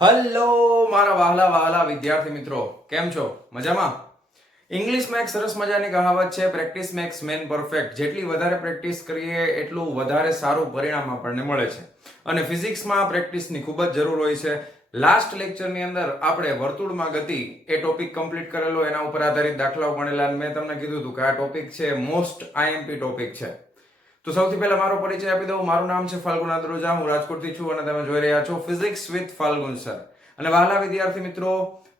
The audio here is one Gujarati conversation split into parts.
હલો મારા વહાલા વહાલા વિદ્યાર્થી મિત્રો, કેમ છો? મજામાં? ઇંગ્લિશમાં એક સરસ મજાની કહાવત છે, પ્રેક્ટિસ મેક્સ મેન પરફેક્ટ. જેટલી વધારે પ્રેક્ટિસ કરીએ એટલું વધારે સારું પરિણામ આપણને મળે છે. અને ફિઝિક્સમાં પ્રેક્ટિસની ખૂબ જ જરૂર હોય છે. લાસ્ટ લેક્ચરની અંદર આપણે વર્તુળમાં ગતિ એ ટોપિક કમ્પ્લીટ કરેલો, એના ઉપર આધારિત દાખલાઓ ગણેલા. મેં તમને કીધું હતું કે આ ટોપિક છે મોસ્ટ આઈએમપી ટોપિક છે. તો સૌથી પહેલા મારો પરિચય આપી દઉં. મારું નામ છે ફાલ્ગુન આદ્રોજા, હું રાજકોટથી છું અને તમે જોઈ રહ્યા છો ફિઝિક્સ વિથ ફાલ્ગુન સર. અને વહાલા વિદ્યાર્થી મિત્રો,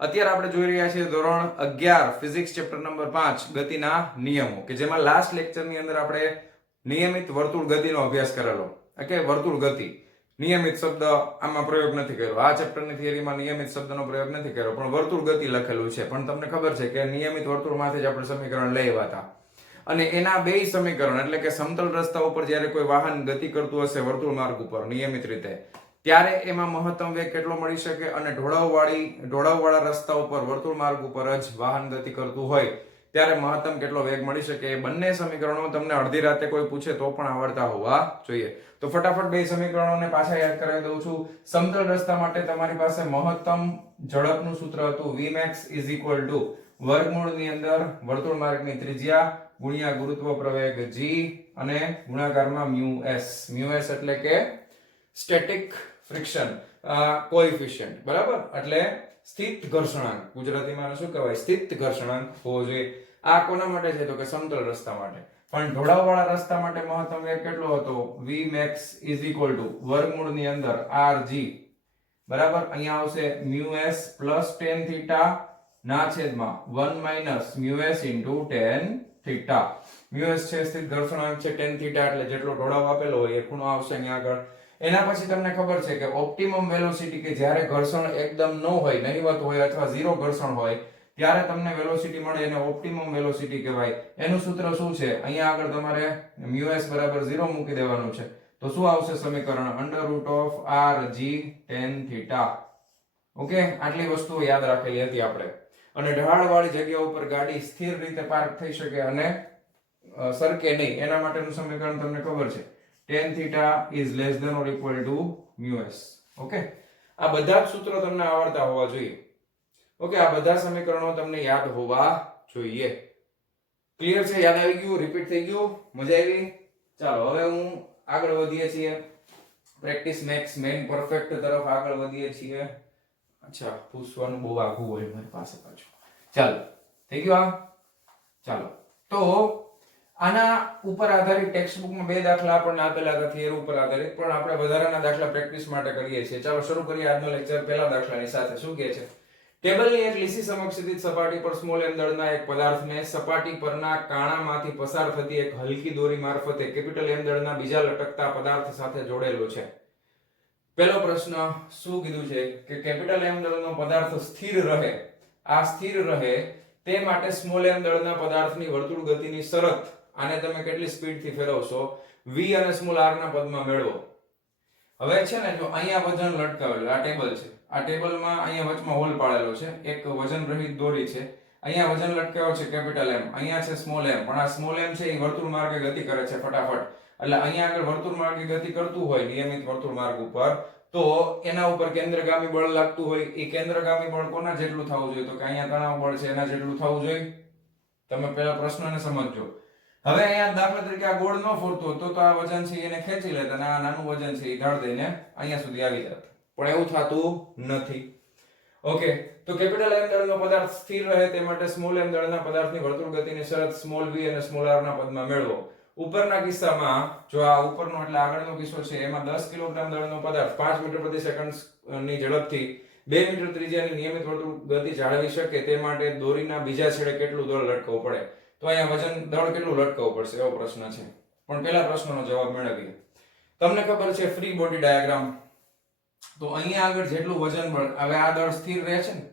અત્યારે આપણે જોઈ રહ્યા છીએ ધોરણ 11 ફિઝિક્સ ચેપ્ટર નંબર 5 ગતિના નિયમો, કે જેમાં લાસ્ટ લેક્ચરની અંદર આપણે નિયમિત વર્તુળ ગતિનો અભ્યાસ કરેલો. ઓકે, વર્તુળ ગતિ નિયમિત શબ્દ આમાં પ્રયોગ નથી કર્યો. આ ચેપ્ટરની થિયરીમાં નિયમિત શબ્દનો પ્રયોગ નથી કર્યો, પણ વર્તુળ ગતિ લખેલું છે. પણ તમને ખબર છે કે નિયમિત વર્તુળમાંથી જ આપણે સમીકરણ લઈ આવ્યા હતા. અને એના બે સમીકરણ, એટલે કે સમતલ રસ્તા ઉપર જ્યારે કોઈ વાહન ગતિ કરતું હશે વર્તુળ માર્ગ ઉપર નિયમિત રીતે, ત્યારે એમાં મહત્તમ વેગ કેટલો મળી શકે, અને ઢોળાવવાળા રસ્તા ઉપર વર્તુળ માર્ગ ઉપર જ વાહન ગતિ કરતું હોય ત્યારે મહત્તમ કેટલો વેગ મળી શકે. એ બંને સમીકરણો તમને અડધી રાતે કોઈ પૂછે તો પણ આવડતા હોવા જોઈએ. તો ફટાફટ બે સમીકરણોને પાછા યાદ કરાવી દઉં છું. સમતલ રસ્તા માટે તમારી પાસે મહત્તમ ઝડપનું સૂત્ર હતું Vmax વર્ગમૂળની અંદર વર્તુળ માર્ગની ત્રિજ્યા ગુણ્યા ગુરુત્વ પ્રવેગ g અને ગુણાકારમાં મ્યુએસ. મ્યુએસ એટલે કે સ્ટેટિક ફ્રિક્શન કોએફિશિયન્ટ, બરાબર? એટલે સ્થિત ઘર્ષણાંક. ગુજરાતીમાં શું કહેવાય? સ્થિત ઘર્ષણાંક હોવો જોઈએ. આ કોના માટે છે? તો કે સમતલ રસ્તા માટે. પણ ઢોળાવવાળા રસ્તા માટે મહત્તમ વેગ કેટલો હતો? Vmax વર્ગમૂળની અંદર rg, બરાબર? અહીંયા આવશે મ્યુએસ પ્લસ tan થીટા ના છેદમાં 1 minus mu s into tan theta. Mu s છે સ્થિત ઘર્ષણાંક છે, tan થીટા એટલે જેટલો ઢોળાવ આપેલો હોય એ ખૂણો આવશે અહીંયા આગળ. એના પછી તમને ખબર છે કે ઓપ્ટિમમ વેલોસિટી, કે જ્યારે ઘર્ષણ એકદમ ન હોય, નહિવત હોય અથવા ઝીરો ઘર્ષણ હોય ત્યારે તમને વેલોસિટી મળે, એને ઓપ્ટિમમ વેલોસિટી કહેવાય. એનું સૂત્ર શું છે? અહીંયા આગળ તમારે મ્યુએસ બરાબર 0 મૂકી દેવાનું છે. તો શું આવશે સમીકરણ? √rg tan theta. ઓકે, આટલી વસ્તુઓ યાદ રાખેલી હતી આપણે. અને ઢાળવાળી જગ્યા ઉપર ગાડી સ્થિર રીતે પાર્ક થઈ શકે અને સરકે નહીં, એના માટેનું સમીકરણ તમને ખબર છે, tan theta is less than or equal to µs. Okay, આ બધા જ સૂત્રો તમને આવડતા હોવા જોઈએ. ઓકે, આ બધા સમીકરણો તમને યાદ હોવા જોઈએ. ક્લિયર છે? યાદ આવી ગયું? રિપીટ થઈ ગયું? મજા આવી? ચાલો, હવે હું આગળ વધીએ છીએ પ્રેક્ટિસ મેક્સ મેન પરફેક્ટ તરફ આગળ વધીએ છીએ. અચ્છા, પૂછવાનું બહુ આઘું હોય મારી પાસે પાછું. ચાલો, થઈ ગયું આ? ચાલો, તો આના ઉપર આધારિત ટેક્સ્ટ બુકમાં બે દાખલા આપણને આપેલા હતા થિયરી ઉપર આધારિત, પણ આપણે વધારાના દાખલા પ્રેક્ટિસ માટે કરીએ છીએ. ચાલો શરૂ કરીએ આજનો લેક્ચર પહેલા દાખલાની સાથે. શું કહે છે? ટેબલની એક લીસી સમક્ષિતિજ સપાટી પર સ્મોલ m દળના એક પદાર્થને સપાટી પરના કાણામાંથી પસાર થતી એક હલકી દોરી મારફતે કેપિટલ M દળના બીજા લટકતા પદાર્થ સાથે જોડેલો છે. પહેલો પ્રશ્ન શું કીધું છે કે કેપિટલ M દળનો પદાર્થ સ્થિર રહે. આ સ્થિર રહે તે માટે સ્મોલ m દળના પદાર્થની વર્તુળ ગતિની શરત, આને તમે કેટલી સ્પીડથી ફેરવશો, v અને સ્મોલ r ના પદમાં મેળવો. હવે છે ને, જો અહીંયા વજન લટકાવેલું, આ ટેબલ છે, આ ટેબલમાં અહીંયા વચમાં હોલ પાડેલો છે, એક વજન રહિત દોરી છે, અહીંયા વજન લટકાવ્યો છે કેપિટલ M, અહીંયા છે સ્મોલ m, પણ આ સ્મોલ m છે એ વર્તુળ માર્ગે ગતિ કરે છે ફટાફટ. એટલે અહીંયા આગળ વર્તુળ માર્ગે ગતિ કરતું હોય નિયમિત વર્તુળ માર્ગ ઉપર, તો એના ઉપર કેન્દ્રગામી બળ લાગતું હોય. એ કેન્દ્રગામી બળ કોના જેટલું થવું જોઈએ? તો કે અહીંયા તણાવ બળ છે એના જેટલું થવું જોઈએ. તમે પહેલા પ્રશ્નને સમજજો. હવે અહીંયા દાખલા તરીકે આ ગોળ ન ફરતો તો આ વજન છે એને ખેંચી લેતા અને આ નાનું વજન છે એ ઢાળ દઈને અહીંયા સુધી આવી જતું, પણ એવું થતું નથી. ઓકે, તો કેપિટલ M દળનો પદાર્થ સ્થિર રહે તે માટે સ્મોલ m દળના પદાર્થની વર્તુળ ગતિની શરત સ્મોલ v અને સ્મોલ r ના પદમાં મેળવો. ઉપરના કિસ્સામાં, જો આ ઉપરનો એટલે આગળનો કિસ્સો છે, એમાં 10 કિલોગ્રામ દળનો પદાર્થ 5 મીટર પ્રતિ સેકન્ડ ની ઝડપથી 2 મીટર ત્રિજ્યાની નિયમિત વર્તુળ ગતિ જાળવી શકે તે માટે દોરીના બીજા છેડે કેટલું દળ લટકાવવું પડે? તો અહીંયા વજન દળ કેટલું લટકાવવું પડશે એવો પ્રશ્ન છે. પણ પહેલા પ્રશ્નનો જવાબ મેળવીએ. તમને ખબર છે ફ્રી બોડી ડાયાગ્રામ, તો અહીંયા આગળ જેટલું વજન બળ, હવે આ દળ સ્થિર રહે છે ને,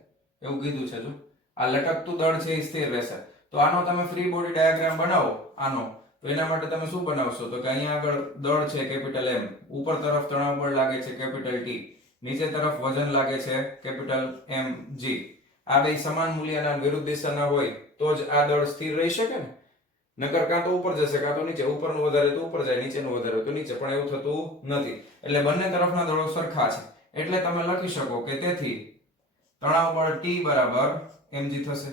એવું કીધું છે. જો આ લટકતું દળ છે એ સ્થિર રહેશે. તો આનો તમે ફ્રી બોડી ડાયાગ્રામ બનાવો આનો, તો એના માટે તમે શું બનાવશો? તો કે અહીંયા આગળ દળ છે કેપિટલ M, ઉપર તરફ તણાવ બળ લાગે છે કેપિટલ T, નીચે તરફ વજન લાગે છે કેપિટલ mg. આ બે સમાન મૂલ્યના વિરુદ્ધ દિશાના હોય તો જ આ દળ સ્થિર રહી શકે ને. નકર કાં તો ઉપર જશે કાં તો નીચે, ઉપરનું વધારે તો ઉપર જાય, નીચેનું વધારે તો નીચે, પણ એવું થતું નથી. એટલે બંને તરફના દળો સરખા છે. એટલે તમે લખી શકો કે તેથી તણાવ બળ T બરાબર mg થશે.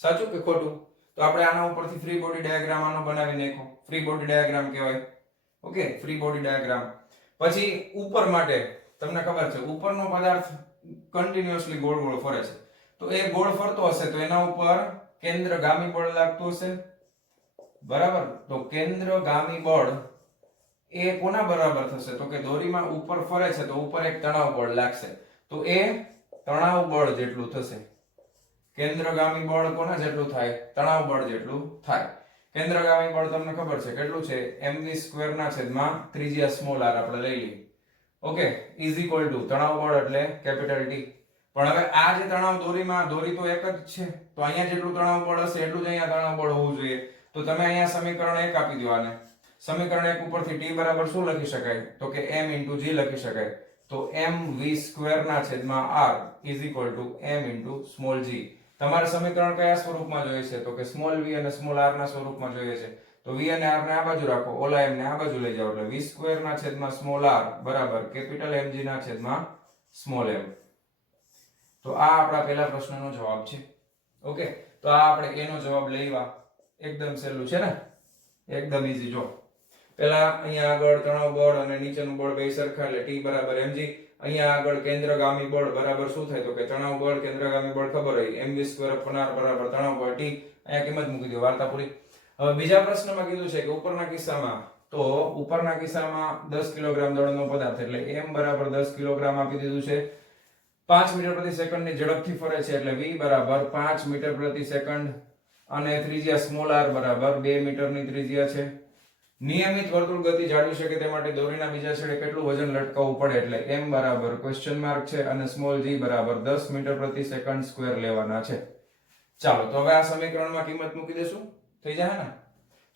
સાચું કે ખોટું? તો આપણે આના ઉપરથી ફ્રી બોડી ડાયાગ્રામ આનો બનાવી નાખો. ફ્રી બોડી ડાયાગ્રામ કહેવાય. Okay, free body diagram. પછી ઉપર માટે તમને ખબર છે ઉપરનો પદાર્થ કન્ટિન્યુઅસલી ગોળ ગોળ ફરે છે. તો એ ગોળ ફરતો હશે તો એના ઉપર કેન્દ્રગામી બળ લાગતું હશે. બરાબર? તો કેન્દ્રગામી બળ એ કોના બરાબર થશે? તો કે દોરીમાં ઉપર ફરે છે તો ઉપર એક તણાવ બળ લાગશે. તો એ તણાવ બળ જેટલું થશે. કેન્દ્રગામી બળ કોના જેટલું થાય? તણાવ બળ જેટલું થાય. કેન્દ્રગામી બળ તમને ખબર છે કેટલું છે? mv² ના છેદમાં ત્રિજ્યા સ્મોલ r આપણે લઈ લઈએ. ઓકે, ઇઝ ઇક્વલ ટુ તણાવ બળ એટલે કેપિટલ T. પણ હવે આ જે તણાવ દોરીમાં, દોરી તો એક જ છે તો અહીંયા જેટલું તણાવ બળ હશે એટલું જ અહીંયા તણાવ બળ હોવું જોઈએ. તો તમે અહીંયા સમીકરણ 1 આપી દો આને. સમીકરણ 1 ઉપરથી T બરાબર શું લખી શકાય? તો કે m * g લખી શકાય. તો mv² ના છેદમાં r is equal two m * small g. તમારે સમીકરણ કયા સ્વરૂપમાં જોઈએ છે? તો કે સ્મોલ v અને સ્મોલ r ના સ્વરૂપમાં જોઈએ છે. તો v અને r ને આ બાજુ રાખો, ઓલા m ને આ બાજુ લઈ જાઓ એટલે v² ના છેદમાં સ્મોલ r બરાબર કેપિટલ mg ના છેદમાં સ્મોલ m. તો આ આપણા પહેલા પ્રશ્નનો જવાબ છે. ઓકે, તો આ આપણે એનો જવાબ લેવા. એકદમ સહેલું છે ને, એકદમ ઈઝી. જો પહેલા અહીંયા આગળ તણાવ બળ અને નીચેનું બળ બે સરખા એટલે T બરાબર mg. અહીંયા આગળ કેન્દ્રગામી બળ બરાબર શું થાય? તો કે તણાવ બળ કેન્દ્રગામી બળ ખબર હોય mv² / r બરાબર તણાવ બળ T. અહીંયા કિંમત મૂકી દો, વાર્તા પૂરી. હવે બીજા પ્રશ્નમાં કીધું છે કે ઉપરના કિસ્સામાં, તો ઉપરના કિસ્સામાં 10 કિલોગ્રામ દળનો પદાર્થ એટલે m બરાબર 10 કિલોગ્રામ આપી દીધું છે. 5 મીટર પ્રતિ સેકન્ડની ઝડપથી ફરે છે એટલે v બરાબર 5 મીટર પ્રતિ સેકન્ડ અને ત્રિજ્યા સ્મોલ r બરાબર 2 મીટરની ત્રિજ્યા છે. નિયમિત વર્તુળ ગતિ જાળવી શકે તે માટે દોરીના બીજા છેડે કેટલું વજન લટકાવવું પડે? એટલે m બરાબર ક્વેશ્ચન માર્ક છે અને સ્મોલ g બરાબર 10 મીટર પ્રતિ સેકન્ડ સ્ક્વેર લેવાના છે. ચાલો, તો હવે આ સમીકરણમાં કિંમત મૂકી દેશું. થઈ જાય ને?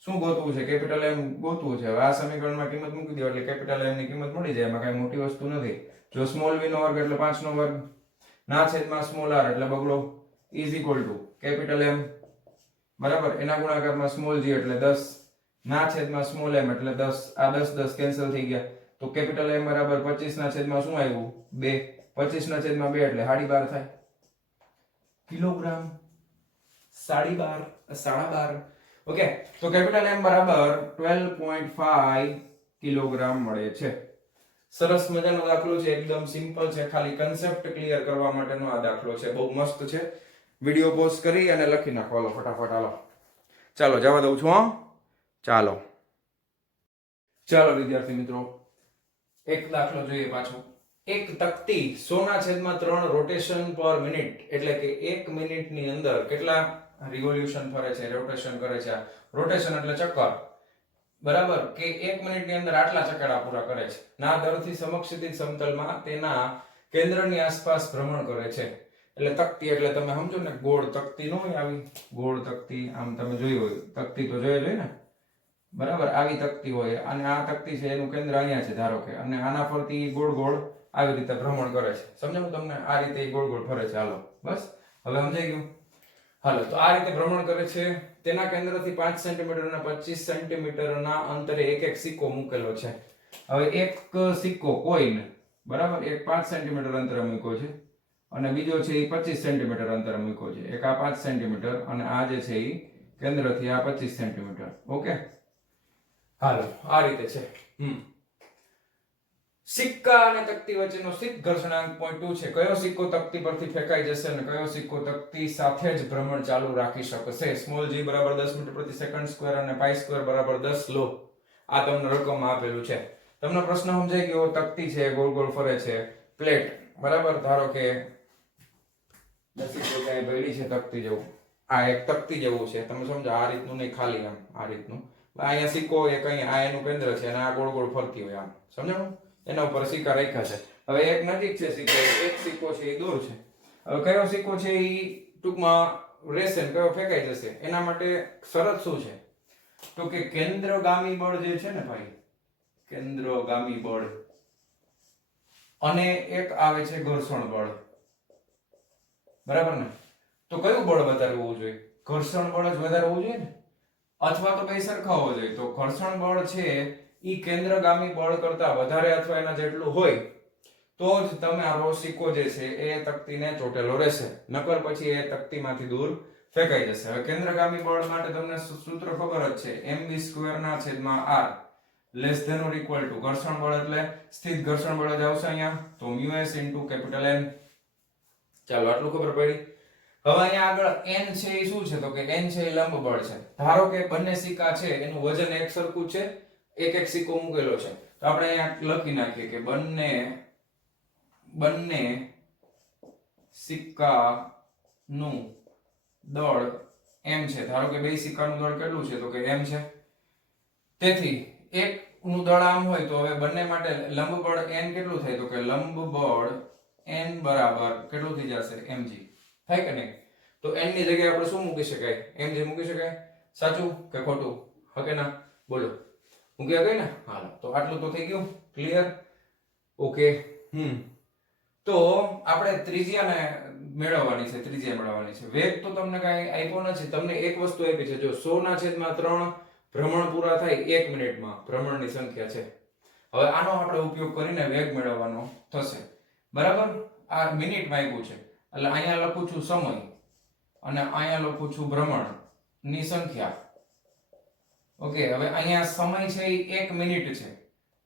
શું ગોતવું છે? કેપિટલ M ગોતવું છે. હવે આ સમીકરણમાં કિંમત મૂકી દો એટલે કેપિટલ M ની કિંમત મળી જાય. એમાં કઈ મોટી વસ્તુ નથી. જો સ્મોલ v નો વર્ગ એટલે 5 નો વર્ગ ના છેદમાં સ્મોલ r એટલે બગડો is equal to capital M બરાબર એના ગુણાકારમાં સ્મોલ g એટલે 10 ના છેદમાં સ્મોલ m એટલે 10. આ 10 10 કેન્સલ થઈ ગયા તો કેપિટલ M બરાબર 25 ના છેદમાં શું આવ્યું? 2. 25 ના છેદમાં 2 એટલે 12.5 થાય કિલોગ્રામ. 12.5. ઓકે, તો કેપિટલ M બરાબર 12.5 કિલોગ્રામ મળે છે. સરસ મજાનો દાખલો છે, એકદમ સિમ્પલ છે, ખાલી કન્સેપ્ટ ક્લિયર કરવા માટેનો આ દાખલો છે. બહુ મસ્ત છે. વિડિયો પોઝ કરી અને લખી નાખો. હાલો ફટાફટ, હાલો. ચાલો જવા દઉં છું. ચાલો વિદ્યાર્થી મિત્રો, એક દાખલો જોઈએ પાછો. એક તકતી 100/3 રોટેશન પર મિનિટ એટલે કે 1 મિનિટની અંદર કેટલા રિવોલ્યુશન ફરે છે, રોટેશન કરે છે. રોટેશન એટલે ચક્કર, બરાબર? કે 1 મિનિટની અંદર આટલા ચક્કરા પૂરા કરે છે. ના દરથી સમક્ષિતિજ સમતલમાં તેના કેન્દ્રની આસપાસ ભ્રમણ કરે છે. એટલે તકતી એટલે તમે સમજો ને, ગોળ તકતી ન હોય આવી ગોળ તકતી, આમ તમે જોઈ હોય તકતી તો જોઈ ને, બરાબર? આવી તકતી હોય અને આ તકતી છે એનું કેન્દ્ર અહીંયા છે ધારો કે, અને આના ફરતી ગોળ ગોળ આવી રીતે ભ્રમણ કરે છે. સમજાયું તમને? આ રીતે ગોળ ગોળ ફરે છે. હાલો બસ, હવે સમજાઈ ગયું? હાલો, તો આ રીતે ભ્રમણ કરે છે. તેના કેન્દ્રથી 5 સેન્ટીમીટર અને 25 સેન્ટીમીટરના અંતરે એક એક સિક્કો મૂકેલો છે. હવે એક સિક્કો કોઈન, બરાબર, એક 5 સેન્ટીમીટર અંતરે મૂક્યો છે અને બીજો છે એ 25 સેન્ટીમીટર અંતરે મૂક્યો છે. એક આ 5 સેન્ટીમીટર અને આ જે છે એ કેન્દ્રથી આ 25 સેન્ટીમીટર. ઓકે, હાલો આ રીતે છે. સિક્કા અને તકતી વચ્ચેનો સ્થિત ઘર્ષણાંક 0.2 છે. કયો સિક્કો તકતી પરથી ફેંકાઈ જશે અને કયો સિક્કો તકતી સાથે જ ભ્રમણ ચાલુ રાખી શકશે? સ્મોલ g બરાબર 10 મીટર પ્રતિ સેકન્ડ સ્ક્વેર અને પાઈ સ્ક્વેર બરાબર 10 લો. આ તમને રકમમાં આપેલું છે. તમને પ્રશ્ન સમજાઈ ગયો? તકતી છે, ગોળ ગોળ ફરે છે, પ્લેટ, બરાબર? ધારો કે દસી જગ્યાએ ભેડી છે તકતી જેવું. આ એક તકતી જેવું છે, તમે સમજો. આ રીતનું નહીં, ખાલી આમ આ રીતનું. અહીંયા સિક્કો હોય, કઈ આ એનું કેન્દ્ર છે અને આ ગોળ ગોળ ફરતી હોય, આમ સમજાણું? એના ઉપર સિક્કા રાખ્યા છે. હવે એક નજીક છે સિક્કો, એક સિક્કો છે એ દૂર છે. હવે કયો સિક્કો છે એ ટૂંકમાં રહેશે ને કયો ફેંકાઈ જશે? એના માટે શરત શું છે? તો કે કેન્દ્રગામી બળ જે છે ને ભાઈ, કેન્દ્રગામી બળ અને એક આવે છે ઘર્ષણ બળ, બરાબર ને? તો કયું બળ વધારે હોવું જોઈએ? ઘર્ષણ બળ જ વધારે હોવું જોઈએ ને, અથવા તો બે સરખા હોવા જોઈએ. તો ઘર્ષણ બળ છે ઈ કેન્દ્રગામી બળ કરતા વધારે અથવા એના જેટલું હોય તો જ તમારો સિક્કો જે છે એ તકતીને ચોટેલો રહેશે, નકર પછી એ તકતીમાંથી દૂર ફેંકાઈ જશે. હવે કેન્દ્રગામી બળ માટે તમને સૂત્ર ખબર જ છે, mv² ના છેદમાં r less than or equal to ઘર્ષણ બળ એટલે સ્થિત ઘર્ષણ બળ જ આવશે અહીંયા, તો μs * કેપિટલ N. ચાલો આટલું ખબર પડી. હવે અહીંયા આગળ n છે એ શું છે, તો કે n છે એ લંબ બળ છે. ધારો કે બંને સિક્કા છે એનું વજન એક સરખું છે, એક એક સિક્કો મૂકેલો છે, તો આપણે અહીંયા લખી નાખીએ કે બંને સિક્કાનું દળ m છે. ધારો કે બે સિક્કાનું દળ કેટલું છે, તો કે m છે. તેથી એક નું દળ આમ હોય તો હવે બંને માટે લંબ બળ n કેટલું થાય, તો કે લંબ બળ n બરાબર કેટલું થઈ જશે, mg. થાય કે નહીં? તો n ની જગ્યાએ આપણે શું મૂકી શકાય, mg મૂકી શકાય. સાચું કે ખોટું? હકે ના? બોલો. મૂકી શકાય ને? હાલો તો આટલું તો થઈ ગયું. ક્લિયર? ઓકે. તો આપણે ત્રિજ્યાને મેળવવાની છે, ત્રિજ્યા મેળવવાની છે. વેગ તો તમને કાંઈ આપ્યો નથી, તમને એક વસ્તુ આપી છે, જો 100/3 ભ્રમણ પૂરા થાય 1 મિનિટમાં, ભ્રમણની સંખ્યા છે. હવે આનો આપણે ઉપયોગ કરીને વેગ મેળવવાનો થશે, બરાબર? આ મિનિટમાં આપ્યું છે એટલે અહીંયા લખું છું સમય અને અહીંયા લખું છું ભ્રમણની સંખ્યા. ઓકે, હવે અહીંયા સમય છે એ 1 મિનિટ છે,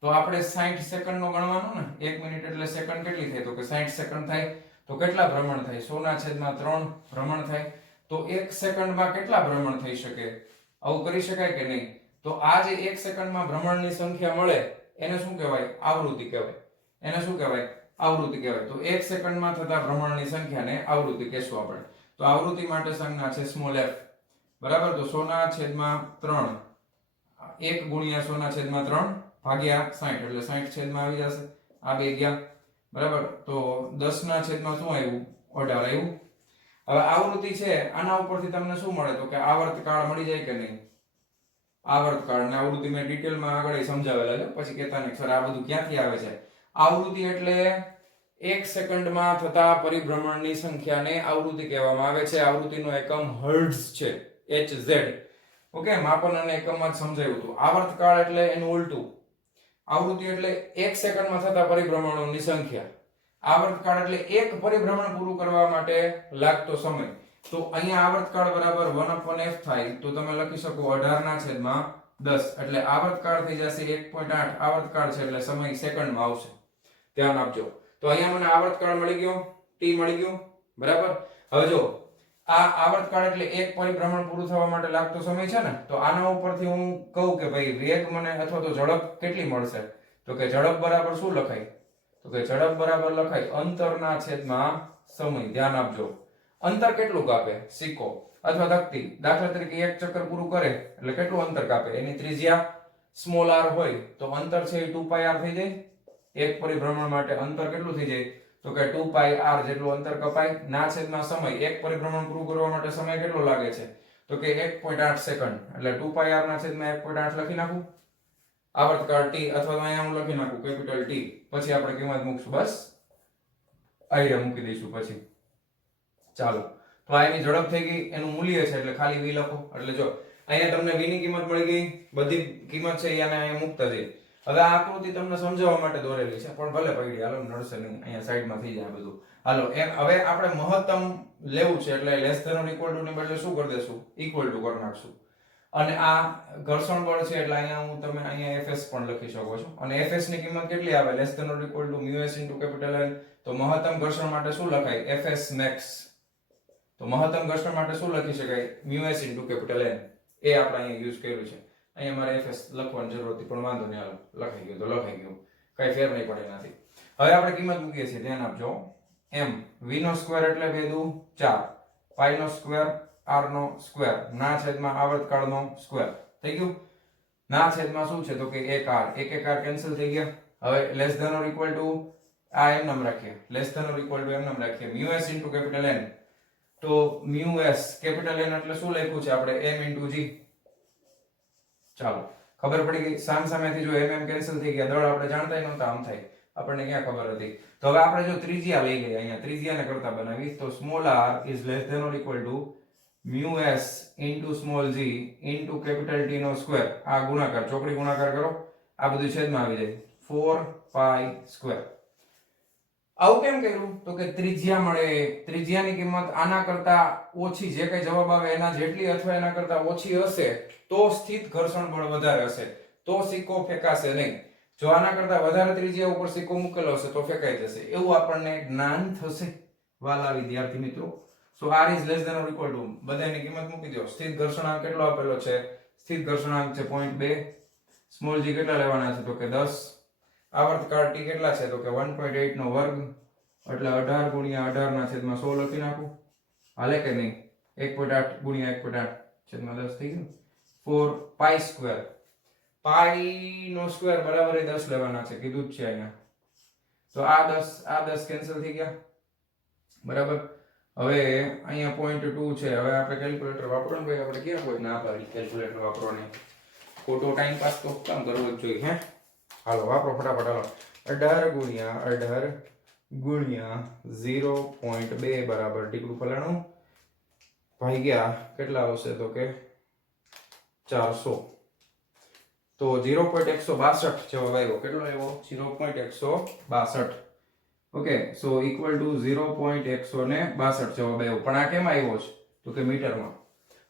તો આપણે 60 સેકન્ડનો ગણવાનો ને. 1 મિનિટ એટલે સેકન્ડ કેટલી થાય, તો કે 60 સેકન્ડ થાય. તો કેટલા ભ્રમણ થાય? 100/3 ભ્રમણ થાય. તો 1 સેકન્ડમાં કેટલા ભ્રમણ થઈ શકે? આવું કરી શકાય કે નહીં? તો આ જે 1 સેકન્ડમાં ભ્રમણની સંખ્યા મળે એને શું કહેવાય? આવૃત્તિ કહેવાય. એને શું કહેવાય? આવૃત્તિ કહેવાય. તો 1 સેકન્ડમાં થતા ભ્રમણની સંખ્યાને આવૃત્તિ કહેશું આપણે. તો આવૃત્તિ માટે સંજ્ઞા છે સ્મોલ f, બરાબર? તો 100/3 1 ગુણ્યા 100/3 ભાગ્યા 60 એટલે 60 છેદમાં આવી જશે. આ બે ગયા, બરાબર? તો 10 છેદમાં શું આવ્યું? 18 આવ્યું. હવે આવૃત્તિ છે, આના ઉપરથી તમને શું મળે, તો કે આવર્તકાળ મળી જાય કે નહીં? આવર્તકાળ ને આવૃત્તિ મેં ડિટેલમાં આગળ સમજાવેલા છે, પછી કહેતા નહીં સર આ બધું ક્યાંથી આવે છે. આવૃત્તિ એટલે 1 સેકન્ડમાં થતા પરિભ્રમણની સંખ્યાને આવૃત્તિ કહેવામાં આવે છે. આવૃત્તિનો એકમ હર્ટ્ઝ છે, Hz. ઓકે, માપન અને એકમમાં જ સમજાવ્યું હતું. આવર્તકાળ એટલે એનું ઉલટું. આવૃત્તિ એટલે 1 સેકન્ડમાં થતા પરિભ્રમણોની સંખ્યા. આવર્તકાળ એટલે એક પરિભ્રમણ પૂરું કરવા માટે લાગતો સમય. તો અહીંયા આવર્તકાળ બરાબર 1/f થાય, તો તમે લખી શકો 18/10 એટલે આવર્તકાળ થઈ જશે 1.8. આવર્તકાળ છે એટલે સમય સેકન્ડમાં આવશે. ધ્યાન આપજો. તો અહીંયા મને આવર્તકાળ મળી ગયો, t મળી ગયો, બરાબર? હવે જો આ આવર્તકાળ એટલે એક પરિભ્રમણ પૂરું થવા માટે લાગતો સમય છે ને, તો આના ઉપરથી હું કહું કે ભાઈ વેગ મને અથવા તો ઝડપ કેટલી મળશે, તો કે ઝડપ બરાબર શું લખાય, તો કે ઝડપ બરાબર લખાય અંતરના છેદમાં સમય. ધ્યાન આપજો. અંતર કેટલું કાપે સિક્કો અથવા તકતી? દાખલા તરીકે એક ચક્કર પૂરું કરે એટલે કેટલું અંતર કાપે? એની ત્રિજ્યા સ્મોલ r હોય તો અંતર છે એ 2πr થઈ જાય. એક પરિભ્રમણ માટે અંતર કેટલું થઈ જાય, તો કે 2πr જેટલું અંતર કપાય. ના છેદમાં સમય, એક પરિભ્રમણ પૂરું કરવા માટે સમય કેટલો લાગે છે, તો કે 1.8 સેકન્ડ એટલે 2πr ના છેદમાં 1.8 લખી નાખું. આવર્તકાળ t અથવા તો અહીંયા હું લખી નાખું કેપિટલ T, પછી આપણે કિંમત મૂકશું. બસ આઈડિયા મૂકી દઈશું પછી. ચાલો, તો આ એની ઝડપ થઈ ગઈ, એનું મૂલ્ય છે એટલે ખાલી v લખો. એટલે જો અહીંયા તમને v ની કિંમત મળી ગઈ, બધી કિંમત છે એને અહીંયા મૂકતા જઈએ. હવે આ આકૃતિ તમને સમજાવવા માટે દોરેલી છે, પણ ભલે પડી, હાલો નડશે નહીં, અહીંયા સાઈડમાં થઈ જાય બધું. હાલો હવે આપણે મહત્તમ લેવું છે એટલે less than or equal to ની બદલે શું કરી દેશું? ઇક્વલ ટુ કરી નાખશું. અને આ ઘર્ષણ બળ છે એટલે અહીંયા હું તમે અહીંયા fs પણ લખી શકો છો. અને fs ની કિંમત કેટલી આવે? Less than or equal to μs * capital N. તો મહત્તમ ઘર્ષણ માટે શું લખાય? fs max. તો મહત્તમ ઘર્ષણ માટે શું લખી શકાય? μs * capital N. એ આપણે અહીંયા યુઝ કર્યું છે. અહીંયા મારે fs લખવાની જરૂર હતી પણ વાંધો નહીં, હાલો લખાઈ ગયું તો લખાઈ ગયું, કઈ ફેર નહીં પડે એનાથી. હવે આપણે કિંમત મૂકીએ છીએ, ધ્યાન આપજો. m v² એટલે 2 દુ 4, π² r² ના છેદમાં આવર્તકાળનો સ્ક્વેર થઈ ગયું. ના છેદમાં શું છે, તો કે 1r, એક r કેન્સલ થઈ ગયા. હવે less than or equal to આ એમ નામ રાખીએ, less than or equal to એમ નામ રાખીએ, μs * કેપિટલ N. તો μs કેપિટલ N એટલે શું લખ્યું છે આપણે? m * g. ચાલો ખબર પડી ગઈ. સામસામેથી જો mm કેન્સલ થઈ ગયા, દળ આપણે જાણતા નહોતા, આમ થાય, આપણને ક્યાં ખબર હતી. તો હવે આપણે જો ત્રિજ્યા લઈ ગયા, અહીંયા ત્રિજ્યાને કરતા બનાવી, તો small r is less than or equal to μs * small g * capital T નો સ્ક્વેર. આ ગુણાકાર, ચોકડી ગુણાકાર કરો, આ બધું છેદમાં આવી જાય, 4π². આવું કેમ કર્યું? તો કે ત્રિજ્યા મળે, ત્રિજ્યાની કિંમત આના કરતા ઓછી, જે કઈ જવાબ આવે એના જેટલી અથવા એના કરતા ઓછી હશે તો સ્થિત ઘર્ષણ બળ વધારે હશે, તો સિક્કો ફેંકાશે નહીં. જો આના કરતા વધારે ત્રિજ્યા ઉપર સિક્કો મૂકેલો હશે તો ફેંકાઈ જશે. એવું આપણને જ્ઞાન થશે વાલા વિદ્યાર્થી મિત્રો. સો r is less than or equal to, બધાની કિંમત મૂકી દો. સ્થિત ઘર્ષણાંક કેટલો આપેલો છે? સ્થિત ઘર્ષણાંક છે 0.2. સ્મોલ g કેટલા લેવાના છે? તો કે 10. આવર્તકાળ t કેટલા છે? તો કે 1.8 નો વર્ગ, એટલે 18 ગુણ્યા 18 ના છેદમાં 100 લખી નાખું. હાલે કે નહીં? 1.8 ગુણ્યા 1.8 છેદમાં 10 થઈ ગયું. 4 પાઈ સ્ક્વેર, પાઈ નો સ્ક્વેર બરાબર એ 10 લેવાના છે, કીધું જ છે અહીંયા. તો આ 10 કેન્સલ થઈ ગયા, બરાબર. હવે અહીંયા 0.2 છે. હવે આપણે કેલ્ક્યુલેટર વાપરવાનું, ભાઈ આપણે ક્યાં કોઈ ના પાડી કેલ્ક્યુલેટર વાપરવાની? ખોટો ટાઈમ પાસ તો કામ કરવો જ જોઈએ. હે, હાલો વાપરો ફટાફટ. હાલો 18 ગુણ્યા 18 ગુણ્યા 0.2 બરાબર ટીકડું ફલાણું ભાગ્યા કેટલા આવશે? તો કે 400. તો 0.162 જવાબ આવ્યો. કેટલો આવ્યો? 0.162. ઓકે, સો ઇક્વલ ટુ 0.162 જવાબ આવ્યો. પણ આ કેમ આવ્યો છે? તો કે મીટરમાં.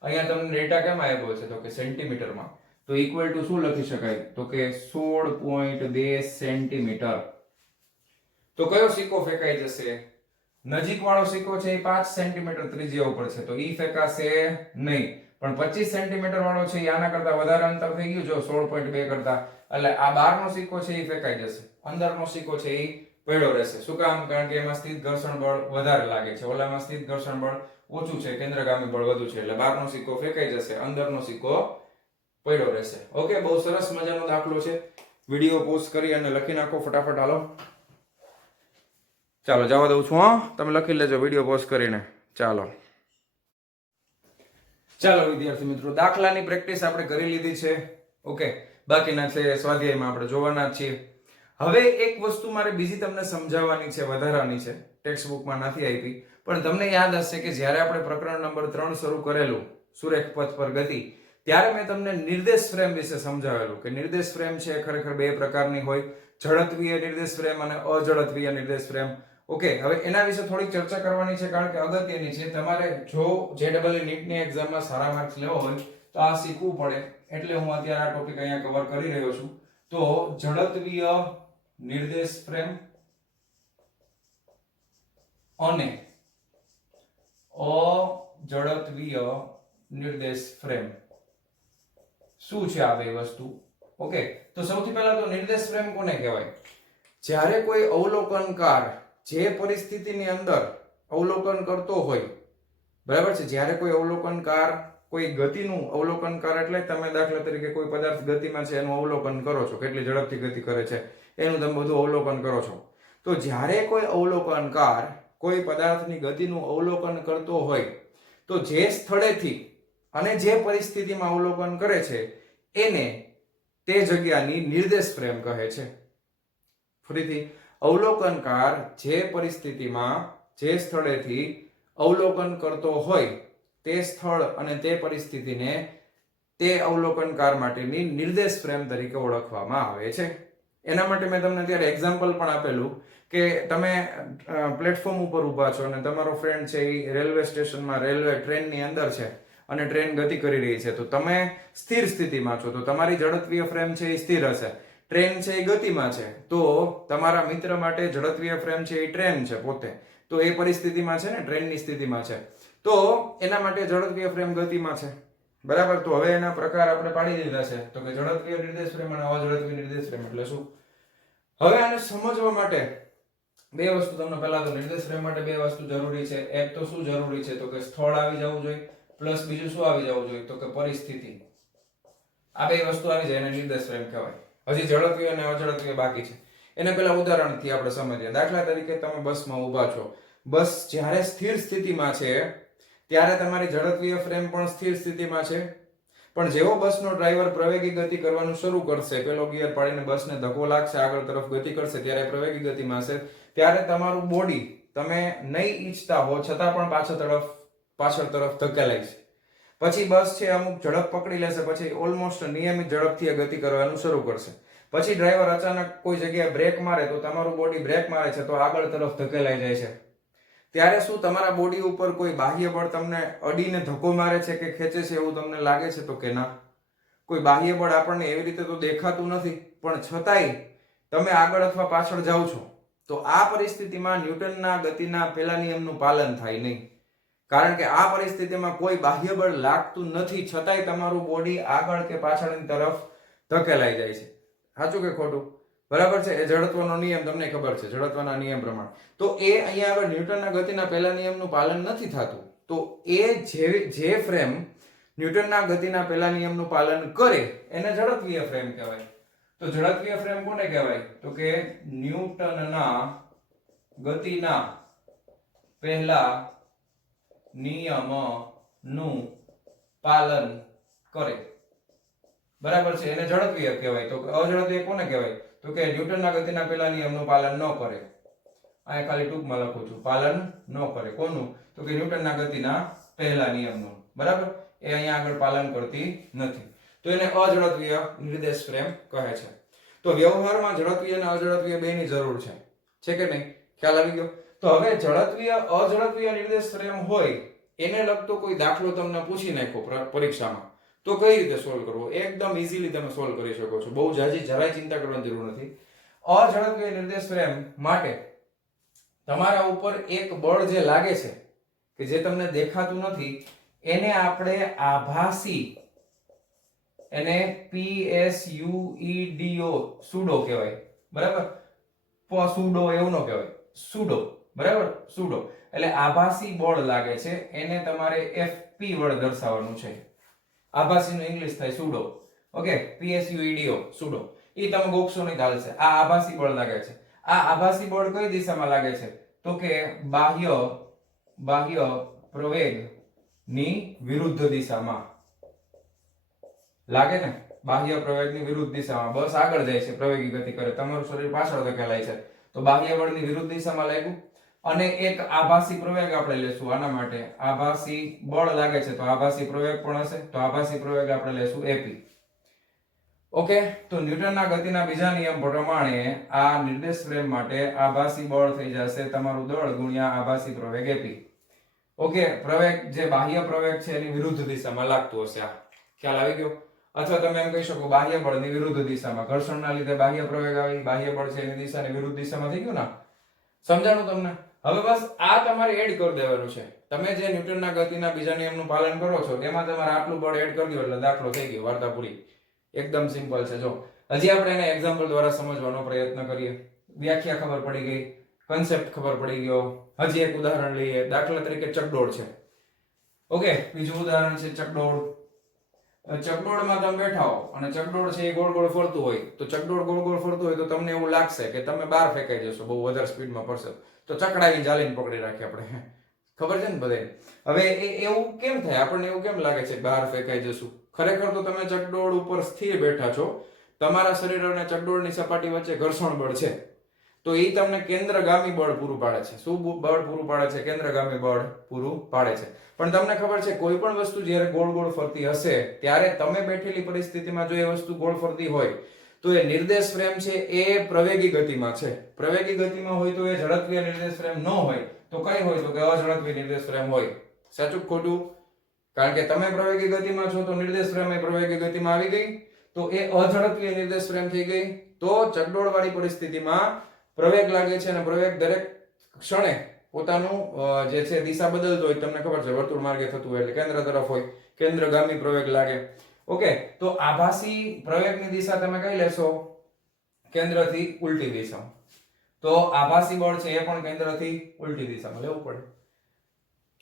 અહીંયા તમને ડેટા કેમ આવ્યો છે? તો કે સેન્ટીમીટરમાં. તો ઇક્વલ ટુ શું લખી શકાય? તો કે 16.2 સેન્ટીમીટર. તો કયો સિક્કો ફેંકાઈ જશે? નજીક વાળો સિક્કો છે એ 5 સેન્ટીમીટર ત્રિજ્યા ઉપર છે, તો ઈ ફેંકાશે નહીં. પણ 25 સેન્ટીમીટર વાળો છે એ આના કરતા વધારે અંતર થઈ ગયું, જો 16.2 કરતા, એટલે આ બહારનો સિક્કો છે એ ફેંકાઈ જશે. અંદરનો સિક્કો છે એ પડ્યો રહેશે. શું કામ? કારણ કે એમાં સ્થિત ઘર્ષણ બળ વધારે લાગે છે, ઓલામાં સ્થિત ઘર્ષણ બળ ઓછું છે, કેન્દ્રગામી બળ વધુ છે, એટલે બહારનો સિક્કો ફેંકાઈ જશે, અંદરનો સિક્કો પડ્યો રહેશે. ઓકે, બહુ સરસ મજાનો દાખલો છે. વિડિયો પોઝ કરી અને લખી નાખો ફટાફટ. હાલો ચાલો જવા દઉં છું. હા, તમે લખી લેજો વિડિયો પોઝ કરીને. ચાલો વિદ્યાર્થી મિત્રો, દાખલાની પ્રેક્ટિસ આપણે કરી લીધી છે. ઓકે, બાકીના છે સ્વાધ્યાયમાં આપણે જોવાના જ છીએ. હવે એક વસ્તુ મારે બીજી તમને સમજાવવાની છે, વધારાની છે, ટેક્સ્ટ બુકમાં નથી આપી, પણ તમને યાદ હશે કે જ્યારે આપણે પ્રકરણ નંબર 3 શરૂ કરેલું સુરેખ પથ પર ગતિ, ત્યારે મેં તમને નિર્દેશ ફ્રેમ વિશે સમજાવેલું કે નિર્દેશ ફ્રેમ છે ખરેખર બે પ્રકારની હોય, ઝડપીય નિર્દેશ ફ્રેમ અને અઝડપીય નિર્દેશ ફ્રેમ. ઓકે, હવે એના વિશે થોડીક ચર્ચા કરવાની છે, કારણ કે અગત્યની છે. તમારે જો JEE નીટની એક્ઝામમાં સારા માર્ક્સ લેવા હોય તો આ શીખવું પડે, એટલે હું અત્યારે આ ટોપિક અહીંયા કવર કરી રહ્યો છું. તો ઝડપીય નિર્દેશ ફ્રેમ અને અઝડપીય નિર્દેશ ફ્રેમ શું છે આ બે વસ્તુ? ઓકે, તો સૌથી પહેલા તો નિર્દેશ ફ્રેમ કોને કહેવાય? જ્યારે કોઈ અવલોકનકાર જે પરિસ્થિતિની અંદર અવલોકન કરતો હોય, બરાબર છે, જ્યારે કોઈ અવલોકનકાર કોઈ ગતિનું અવલોકનકાર, એટલે તમે દાખલા તરીકે કોઈ પદાર્થ ગતિમાં છે એનું અવલોકન કરો છો, કેટલી ઝડપથી ગતિ કરે છે એનું તમે બધું અવલોકન કરો છો. તો જ્યારે કોઈ અવલોકનકાર કોઈ પદાર્થની ગતિનું અવલોકન કરતો હોય, તો જે સ્થળેથી અને જે પરિસ્થિતિમાં અવલોકન કરે છે એને તે જગ્યાની નિર્દેશ ફ્રેમ કહે છે. ફરીથી, અવલોકનકાર જે પરિસ્થિતિમાં જે સ્થળેથી અવલોકન કરતો હોય તે સ્થળ અને તે પરિસ્થિતિને તે અવલોકનકાર માટેની નિર્દેશ ફ્રેમ તરીકે ઓળખવામાં આવે છે. એના માટે મેં તમને અત્યારે એક્ઝામ્પલ પણ આપેલું કે તમે પ્લેટફોર્મ ઉપર ઊભા છો અને તમારો ફ્રેન્ડ છે એ રેલવે સ્ટેશનમાં રેલવે ટ્રેનની અંદર છે અને ટ્રેન ગતિ કરી રહી છે, તો તમે સ્થિર સ્થિતિમાં છો, તો તમારી ઝડપીય ફ્રેમ છે એ સ્થિર હશે. ટ્રેન છે એ ગતિમાં છે, તો તમારા મિત્ર માટે ઝડપીય ફ્રેમ છે એ ટ્રેન છે પોતે, તો એ પરિસ્થિતિમાં છે ને, ટ્રેનની સ્થિતિમાં છે, તો એના માટે ઝડપીય ફ્રેમ ગતિમાં છે. બરાબર. તો હવે એના પ્રકાર આપણે પાડી દીધા છે, તો કે ઝડપીય નિર્દેશ ફ્રેમ અને અઝડપીય નિર્દેશ ફ્રેમ એટલે શું. હવે આને સમજવા માટે બે વસ્તુ, તમને પહેલા તો નિર્દેશ ફ્રેમ માટે બે વસ્તુ જરૂરી છે. એક તો શું જરૂરી છે? તો કે સ્થળ આવી જવું જોઈએ, પ્લસ બીજું શું આવી જવું જોઈએ? તો કે પરિસ્થિતિ. આ બે વસ્તુ આવી જાય એને નિર્દેશ ફ્રેમ કહેવાય. હજી ઝડપીય અને અઝડપીય બાકી છે. એને પહેલા ઉદાહરણથી આપણે સમજીએ. દાખલા તરીકે તમે બસમાં ઊભા છો, બસ જ્યારે સ્થિર સ્થિતિમાં છે ત્યારે તમારી ઝડપીય ફ્રેમ પણ સ્થિર સ્થિતિમાં છે, પણ જેવો બસનો ડ્રાઈવર પ્રવેગી ગતિ કરવાનું શરૂ કરશે, પેલો ગિયર પાડીને બસને ધક્કો લાગશે, આગળ તરફ ગતિ કરશે, ત્યારે પ્રવેગી ગતિમાં હશે, ત્યારે તમારું બોડી તમે નહીં ઈચ્છતા હો છતાં પણ પાછળ તરફ ધકેલાય છે. પછી બસ છે અમુક ઝડપ પકડી લેશે, પછી ઓલમોસ્ટ નિયમિત ઝડપથી ગતિ કરવાનું શરૂ કરશે. પછી ડ્રાઈવર અચાનક કોઈ જગ્યાએ બ્રેક મારે તો તમારું બોડી બ્રેક મારે છે તો આગળ તરફ ધકેલાઈ જાય છે. ત્યારે શું તમારા બોડી ઉપર કોઈ બાહ્ય બળ તમને અડીને ધક્કો મારે છે કે ખેંચે છે એવું તમને લાગે છે? તો કે ના, કોઈ બાહ્ય બળ આપણને એવી રીતે તો દેખાતું નથી, પણ છતાંય તમે આગળ અથવા પાછળ જાઓ છો તો આ પરિસ્થિતિમાં ન્યૂટનના ગતિના પહેલા નિયમનું પાલન થાય નહીં, કારણ કે આ પરિસ્થિતિમાં કોઈ બાહ્ય બળ લાગતું નથી, છતાંય તમારું બોડી આગળ કે પાછળની તરફ ધકેલાઈ જાય છે. સાચું કે ખોટું? બરાબર છે. એ જડત્વનો નિયમ તમને ખબર છે, જડત્વના નિયમ પ્રમાણે. તો એ અહીંયા આગળ ન્યૂટનના ગતિના પહેલા નિયમનું પાલન નથી થતું. તો એ જે ફ્રેમ ન્યૂટનના ગતિના પહેલા નિયમનું પાલન કરે એને ઝડપીય ફ્રેમ કહેવાય. તો ઝડપીય ફ્રેમ કોને કહેવાય? તો કે ન્યૂટનના ગતિના પહેલા નિયમનું પાલન કરે. બરાબર છે, એને ઝડપીય કહેવાય. તો અઝડપીય કોને કહેવાય? તો કે ન્યૂટનના ગતિના પહેલા નિયમનું પાલન ન કરે. અહીંયા ખાલી ટૂંકમાં લખું છું, પાલન ન કરે. કોનું? તો કે ન્યૂટનના ગતિના પહેલા નિયમનું. બરાબર, એ અહીંયા આગળ પાલન કરતી નથી, તો એને અઝડપીય નિર્દેશ ફ્રેમ કહે છે. તો વ્યવહારમાં ઝડપીય અને અઝડપીય બેની જરૂર છે કે નહીં? ખ્યાલ આવી ગયો? તો હવે ઝડપીય અઝડપીય નિર્દેશ ફ્રેમ હોય એને લગતો કોઈ દાખલો તમને પૂછી નાખ્યો પરીક્ષામાં, તો કઈ રીતે સોલ્વ કરવો? એકદમ ઈઝીલી તમે સોલ્વ કરી શકો છો, બહુ જાજી જરાય ચિંતા કરવાની જરૂર નથી. અઝડપીય નિર્દેશ ફ્રેમ માટે તમારા ઉપર એક બળ જે લાગે છે કે જે તમને દેખાતું નથી, એને આપણે આભાસી, એને PSUEDO સુડો કહેવાય. બરાબર, સુડો એવું ન કહેવાય, સુડો. બરાબર, સુડો એટલે આભાસી બળ લાગે છે, એને તમારે FP વડે દર્શાવવાનું છે. આભાસીનું ઇંગ્લિશ થાય સુડો. Okay, PSUEDO pseudo. એ તમે ગોખશો નહીં, ચાલશે. આ આભાસી બળ લાગે છે. આ આભાસી બળ કઈ દિશામાં લાગે છે? તો કે બાહ્ય પ્રવેગ ની વિરુદ્ધ દિશામાં લાગે ને. બાહ્ય પ્રવેગની વિરુદ્ધ દિશામાં, બસ આગળ જાય છે, પ્રવેગી ગતિ કરે, તમારું શરીર પાછળ ધકેલાય છે, તો બાહ્ય બળની વિરુદ્ધ દિશામાં લાગ્યું. અને એક આભાસી પ્રવેગ આપણે લેશું આના માટે. આભાસી બળ લાગે છે તો આભાસી પ્રવેગ પણ હશે, તો આભાસી પ્રવેગ આપણે લેશું AP. ઓકે, તો ન્યૂટનના ગતિના બીજા નિયમ પ્રમાણે આ નિર્દેશ ફ્રેમ માટે આભાસી બળ થઈ જશે તમારું દળ ગુણ્યા આભાસી પ્રવેગ AP. ઓકે, પ્રવેગ જે બાહ્ય પ્રવેગ છે એની વિરુદ્ધ દિશામાં લાગતું હશે. આ ખ્યાલ આવી ગયો? અથવા તમે એમ કહી શકો બાહ્ય બળની વિરુદ્ધ દિશામાં, ઘર્ષણના લીધે બાહ્ય પ્રવેગ આવી, બાહ્ય બળ છે એની દિશાની વિરુદ્ધ દિશામાં થઈ ગયું ને. સમજાણું તમને? હવે બસ આ તમારે એડ કરી દેવાનું છે. તમે જે ન્યૂટનના ગતિના બીજા નિયમનું પાલન કરો છો એમાં તમારે આટલું બળ એડ કરી દો એટલે દાખલો થઈ ગયો, વાર્તા પૂરી. એકદમ સિમ્પલ છે. જો હજી આપણે એને એક્ઝામ્પલ દ્વારા સમજવાનો પ્રયત્ન કરીએ. વ્યાખ્યા ખબર પડી ગઈ, કન્સેપ્ટ ખબર પડી ગયો. હજી એક ઉદાહરણ લઈએ. દાખલા તરીકે ચકડોળ છે. ઓકે, બીજું ઉદાહરણ છે ચકડોળ. ચકડોળમાં તમે બેઠા હો અને ચકડોળ છે એ ગોળ ગોળ ફરતું હોય, તો ચકડોળ ગોળ ગોળ ફરતું હોય તો તમને એવું લાગશે કે તમે બહાર ફેંકાઈ જશો, બહુ વધારે સ્પીડમાં ફરશે તો ચકડાવી જાલીને પકડી રાખીએ આપણે. ખબર છે ને બધાને? હવે એવું કેમ થાય? આપણને એવું કેમ લાગે છે બહાર ફેંકાઈ જશું? ખરેખર તો તમે ચકડોળ ઉપર સ્થિર બેઠા છો, તમારા શરીર અને ચકડોળની સપાટી વચ્ચે ઘર્ષણ બળ છે, તો એ તમને કેન્દ્રગામી બળ પૂરું પાડે છે. શું બળ પૂરું પાડે છે? કેન્દ્રગામી બળ પૂરું પાડે છે. પણ તમને ખબર છે કોઈ પણ વસ્તુ જ્યારે ગોળ ગોળ ફરતી હશે ત્યારે તમે બેઠેલી પરિસ્થિતિમાં જો એ વસ્તુ ગોળ ફરતી હોય તો એ નિર્દેશ ફ્રેમ છે એ પ્રવેગી ગતિમાં છે. પ્રવેગી ગતિમાં હોય તો એ ઝડપીય નિર્દેશ ફ્રેમ ન હોય તો કઈ હોય? તો કે અઝડપીય નિર્દેશ ફ્રેમ હોય. સાચું ખોટું? કારણ કે તમે પ્રવેગી ગતિમાં છો તો નિર્દેશ ફ્રેમ એ પ્રવેગી ગતિમાં આવી ગઈ, તો એ અઝડપીય નિર્દેશ ફ્રેમ થઈ ગઈ. તો ચકડોળ વાળી પરિસ્થિતિમાં પ્રવેગ લાગે છે અને પ્રવેગ દરેક ક્ષણે પોતાનું જે છે દિશા બદલતો હોય. તમને ખબર છે વર્તુળ માર્ગે થતું હોય એટલે કેન્દ્ર તરફ હોય, કેન્દ્રગામી પ્રવેગ લાગે. ઓકે, તો આભાસી પ્રવેગની દિશા તમે કઈ લેશો? કેન્દ્રથી ઉલટી દિશામાં. તો આભાસી બળ છે એ પણ કેન્દ્રથી ઉલટી દિશામાં લેવું પડે.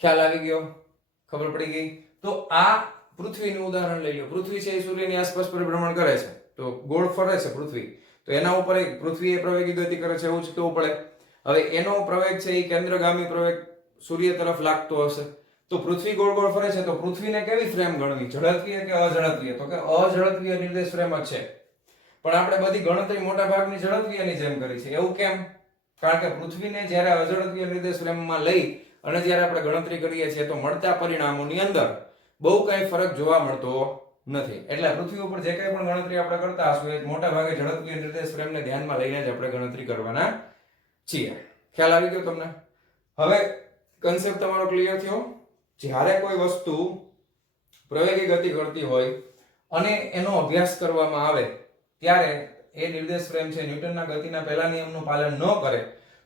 ખ્યાલ આવી ગયો? ખબર પડી ગઈ? તો આ પૃથ્વીનું ઉદાહરણ લઈ લો. પૃથ્વી છે એ સૂર્યની આસપાસ પરિભ્રમણ કરે છે, તો ગોળ ફરે છે પૃથ્વી, તો એના ઉપર પૃથ્વી એ પ્રવેગી ગતિ કરે છે એવું જ કેવું પડે. હવે એનો પ્રવેગ છે એ કેન્દ્રગામી પ્રવેગ સૂર્ય તરફ લાગતો હશે, તો પૃથ્વી ગોળ ગોળ ફરે છે, તો પૃથ્વીને કેવી ફ્રેમ ગણવી? ઝડપીય કે અઝડપીય? તો કે અઝડપીય નિર્દેશ ફ્રેમ જ છે. પણ આપણે બધી ગણતરી મોટા ભાગની ઝડપીયની જેમ કરી છે. એવું કેમ? કારણ કે પૃથ્વીને જ્યારે અઝડપીય નિર્દેશ ફ્રેમમાં લઈ અને જ્યારે આપણે ગણતરી કરીએ છીએ તો મળતા પરિણામોની અંદર બહુ કઈ ફરક જોવા મળતો નથી. એટલે પૃથ્વી ઉપર જે કંઈ પણ ગણતરી આપણે કરતા હશું એ મોટા ભાગે ઝડપીય નિર્દેશ ફ્રેમને ધ્યાનમાં લઈને જ આપણે ગણતરી કરવાના છીએ. ખ્યાલ આવી ગયો તમને? હવે કન્સેપ્ટ તમારો ક્લિયર થયો? જ્યારે કોઈ વસ્તુ પ્રવેગી ગતિ કરતી હોય અને એનો અભ્યાસ કરવામાં આવે ત્યારે એ નિર્દેશ ફ્રેમ છે ન્યૂટનના ગતિના પહેલા નિયમનું પાલન ન કરે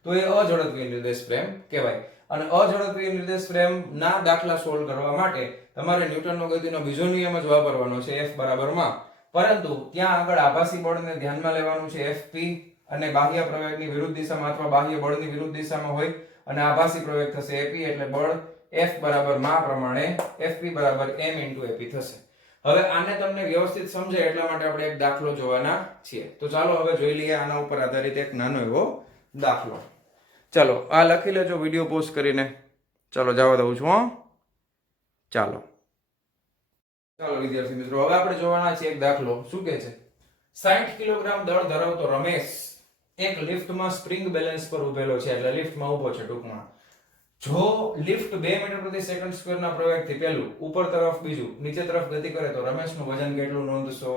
તો એ અઝડપીય નિર્દેશ ફ્રેમ કહેવાય. અને અઝડપીય નિર્દેશ ફ્રેમ ના દાખલા સોલ્વ કરવા માટે તમારે ન્યૂટનનો ગતિનો બીજો નિયમ જ વાપરવાનો છે, F બરાબર માં. પરંતુ ત્યાં આગળ આભાસી બળને ધ્યાનમાં લેવાનું છે, Fp, અને બાહ્ય પ્રવેગની વિરુદ્ધ દિશામાં અથવા બાહ્ય બળની વિરુદ્ધ દિશામાં હોય અને આભાસી પ્રવેગ થશે Ap, એટલે બળ F બરાબર માં પ્રમાણે Fp બરાબર m * Ap થશે. હવે આને તમને વ્યવસ્થિત સમજાય એટલા માટે આપણે એક દાખલો જોવાના છીએ. તો ચાલો હવે જોઈ લઈએ આના ઉપર આધારિત એક નાનો એવો દાખલો. ચાલો આ લખી લેજો વિડિયો પોઝ કરીને. ચાલો જવા દઉં છું. ચાલો વિદ્યાર્થી મિત્રો, હવે આપણે જોવાના છે એક દાખલો. શું કહે છે? 60 કિલોગ્રામ દળ ધરાવતો રમેશ એક લિફ્ટમાં સ્પ્રિંગ બેલેન્સ પર ઉભેલો છે, એટલે લિફ્ટમાં ઊભો છે ટૂંકમાં. જો લિફ્ટ 2 મીટર પ્રતિ સેકન્ડ સ્ક્વેરના પ્રવેગથી પહેલું ઉપર તરફ બીજું નીચે તરફ ગતિ કરે તો રમેશનું વજન કેટલું નોંધશો?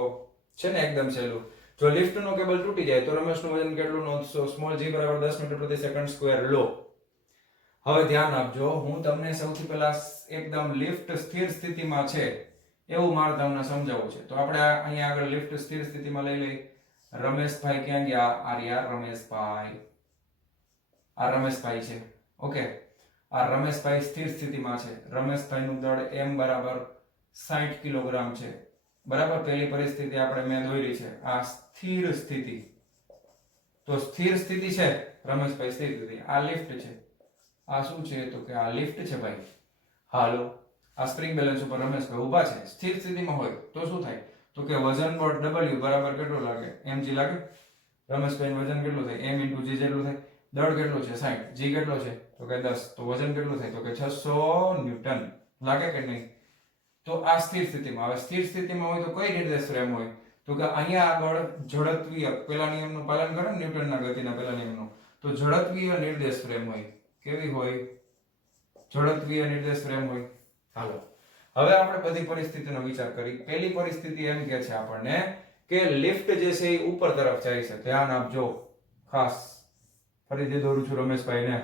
છે ને એકદમ સહેલું. જો લિફ્ટનો કેબલ તૂટી જાય તો રમેશનું વજન કેટલું નોંધશો? સ્મોલ g બરાબર 10 મીટર પ્રતિ સેકન્ડ સ્ક્વેર લો. હવે ધ્યાન આપજો, હું તમને સૌથી પહેલા એકદમ લિફ્ટ સ્થિર સ્થિતિમાં છે એવું મારે તમને સમજાવવું છે. તો આપણે અહીંયા આગળ લિફ્ટ સ્થિર સ્થિતિમાં લઈ લઈ. રમેશભાઈ ક્યાં ગયા? આર્યા રમેશભાઈ. આ રમેશભાઈ છે. ઓકે, આ રમેશભાઈ સ્થિર સ્થિતિમાં છે. રમેશભાઈનું દળ m બરાબર 60 કિલોગ્રામ છે. બરાબર, પહેલી પરિસ્થિતિ આપણે મેં દોરી છે. આ સ્થિર સ્થિતિ. તો સ્થિર સ્થિતિ છે રમેશભાઈ, સ્થિર સ્થિતિ. આ લિફ્ટ છે. આ શું છે? તો કે આ લિફ્ટ છે ભાઈ. હાલો, આ સ્પ્રિંગ બેલેન્સ ઉપર રમેશભાઈ ઊભા છે. સ્થિર સ્થિતિમાં હોય તો શું થાય? તો કે વજન બળ W બરાબર કેટલું લાગે? mg લાગે. રમેશભાઈનું વજન કેટલું થાય? m * g જેટલું થાય. દળ કેટલું છે? 60. g કેટલો છે? તો કે 10. તો વજન કેટલું થાય? તો કે 600 ન્યૂટન. લાગે કે નહીં? તો આ સ્થિર સ્થિતિમાં. હવે સ્થિર સ્થિતિમાં હોય તો કઈ નિર્દેશ ફ્રેમ હોય? તો કે અહીંયા આગળ ઝડપીય પહેલા નિયમનું પાલન કરે ને, ન્યૂટનના ગતિના પહેલા નિયમનું, તો ઝડપીય નિર્દેશ ફ્રેમ હોય. કેવી હોય? ઝડપીય નિર્દેશ ફ્રેમ હોય. હાલો, હવે આપણે બધી પરિસ્થિતિનો વિચાર કરી. પહેલી પરિસ્થિતિ એમ કે છે આપણને કે લિફ્ટ જે છે એ ઉપર તરફ જાય છે. ધ્યાન આપજો ખાસ. ફરીથી દોરું છું રમેશભાઈને.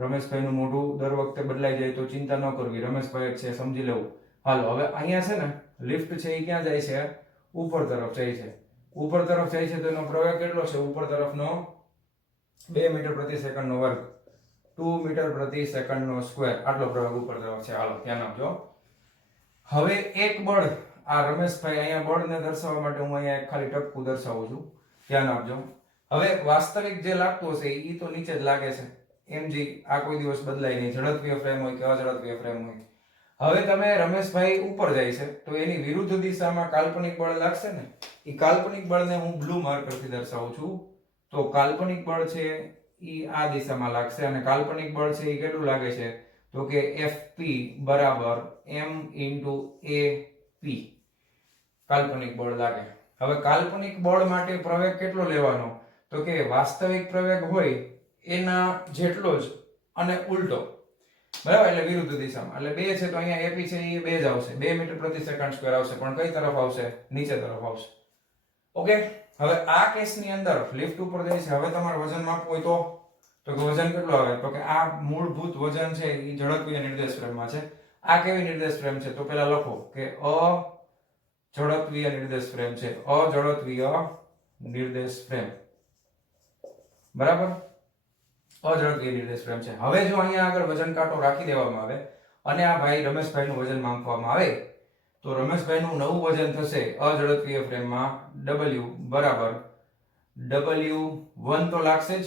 રમેશભાઈનું મોઢું દર વખતે બદલાઈ જાય તો ચિંતા ન કરવી. રમેશભાઈ છે, સમજી લેવું. હાલો, હવે અહીંયા છે ને લિફ્ટ છે એ ક્યાં જાય છે? ઉપર તરફ જાય છે. ઉપર તરફ જાય છે તો એનો પ્રવેગ કેટલો છે? ઉપર તરફનો 2 મીટર પ્રતિ સેકન્ડનો વર્ગ, 2 મીટર પ્રતિ સેકન્ડનો સ્ક્વેર, આટલો પ્રવેગ ઉપર તરફ છે. હાલો ધ્યાન આપજો. હવે એક બળ, આ રમેશભાઈ, અહીંયા બળને દર્શાવવા માટે હું અહીંયા ખાલી ટપકું દર્શાવું છું. ધ્યાન આપજો. હવે વાસ્તવિક જે લાગતું હશે એ તો નીચે જ લાગે છે. mg આ કોઈ દિવસ બદલાય નહીં, ઝડપીય ફ્રેમ હોય કે અઝડપીય ફ્રેમ હોય. હવે તમે રમેશભાઈ ઉપર જાય છે તો એની વિરુદ્ધ દિશામાં કાલ્પનિક બળ લાગશે ને. એ કાલ્પનિક બળને હું બ્લુ માર્કરથી દર્શાવું છું. તો કાલ્પનિક બળ છે એ આ દિશામાં લાગશે અને કાલ્પનિક બળ છે એ કેટલું લાગે છે? તો કે Fp બરાબર m * Ap કાલ્પનિક બળ લાગે. હવે કાલ્પનિક બળ માટે પ્રવેગ કેટલો લેવાનો? તો કે વાસ્તવિક પ્રવેગ હોય એના જેટલો જ અને ઉલટો. બરાબર, એટલે વિરુદ્ધ દિશામાં. એટલે 2 છે તો અહીંયા Ap છે એ 2 જ આવશે. 2 મીટર પ્રતિ સેકન્ડ સ્ક્વેર આવશે, પણ કઈ તરફ આવશે? નીચે તરફ આવશે. ઓકે, હવે આ કેસની અંદર લિફ્ટ ઉપર જાય છે. હવે તમારે વજન માપવું હોય તો કે વજન કેટલું આવે? તો કે આ મૂળભૂત વજન છે એ ઝડપીય નિર્દેશ ફ્રેમમાં છે. આ કેવી નિર્દેશ ફ્રેમ છે? તો પેલા લખો કે અઝડપીય નિર્દેશ ફ્રેમ છે. અઝડપીય નિર્દેશ ફ્રેમ. બરાબર, અઝડપીય નિર્દેશ ફ્રેમ છે. હવે જો અહીંયા આગળ વજન કાંટો રાખી દેવામાં આવે અને આ ભાઈ રમેશભાઈનું વજન માપવામાં આવે તો રમેશભાઈનું નવું વજન થશે અઝડપીય ફ્રેમમાં W બરાબર W1 તો લાગશે જ,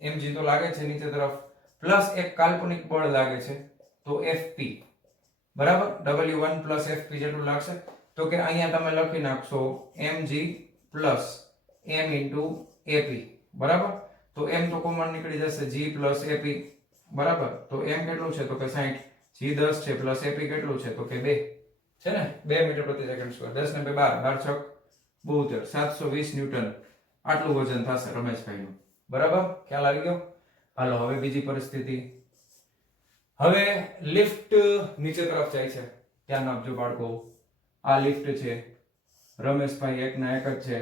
mg તો લાગે છે નીચે તરફ, પ્લસ એક કાલ્પનિક બળ લાગે છે તો Fp બરાબર. W1 પ્લસ Fp જેટલું લાગશે. તો કે અહીંયા તમે લખી નાખશો mg પ્લસ m * Ap બરાબર. તો m તો કોમન નીકળી જશે, g પ્લસ Ap બરાબર. તો m કેટલું છે? તો કે 60. g 10 છે પ્લસ Ap કેટલું છે? તો કે 2 છે ને, 2 મીટર પ્રતિ સેકન્ડ સ્ક્વેર. 10 ને 2 12, 12 6 72, 720 ન્યૂટન આટલું વજન થશે રમેશભાઈનું. બરાબર, ખ્યાલ આવી ગયો? હાલો, હવે બીજી પરિસ્થિતિ. હવે લિફ્ટ નીચે તરફ જાય છે. ધ્યાન આપજો બાળકો. આ લિફ્ટ છે, રમેશભાઈ એકના એક જ છે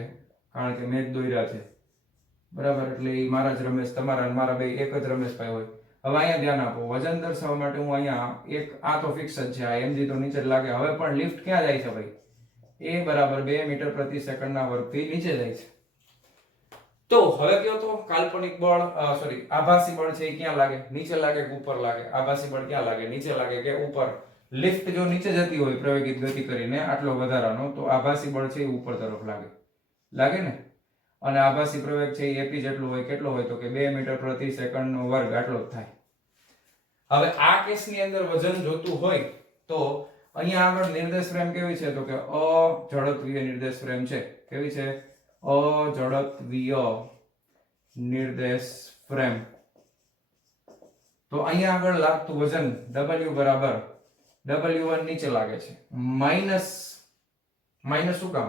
કારણ કે મેં જ દોર્યા છે, બરાબર, એટલે એ મારા જ રમેશ, તમારા અને મારા બે એક જ રમેશભાઈ હોય. હવે અહીંયા ધ્યાન આપો, વજન દર્શાવવા માટે હું અહીંયા એક, આ તો ફિક્સ જ છે, આ mg તો નીચે જ લાગે. હવે પણ લિફ્ટ ક્યાં જાય છે ભાઈ? એ બરાબર 2 મીટર પ્રતિ સેકન્ડના વર્ગથી નીચે જાય છે. તો હવે કયો તો કાલ્પનિક બળ, સોરી, આભાસી બળ છે એ ક્યાં લાગે? નીચે લાગે કે ઉપર લાગે? આભાસી બળ ક્યાં લાગે? નીચે લાગે કે ઉપર? લિફ્ટ જો નીચે જતી હોય પ્રવેગિત ગતિ કરીને આટલો વધારાનો, તો આભાસી બળ છે એ ઉપર તરફ લાગે, લાગે ને? અને આભાસી પ્રવેગ છે એ એપી જેટલું હોય, કેટલો હોય તો કે 2 મીટર પ્રતિ સેકન્ડનો વર્ગ, આટલો જ થાય. હવે આ કેસની અંદર વજન જોતું હોય તો અહીંયા આગળ નિર્દેશ ફ્રેમ કેવી છે તો કે અઝડપીય નિર્દેશ ફ્રેમ છે. કેવી છે? અઝડપીય નિર્દેશ ફ્રેમ. તો અહીંયા આગળ લાગતું વજન W બરાબર W1 નીચે લાગે છે, માઇનસ શું કામ?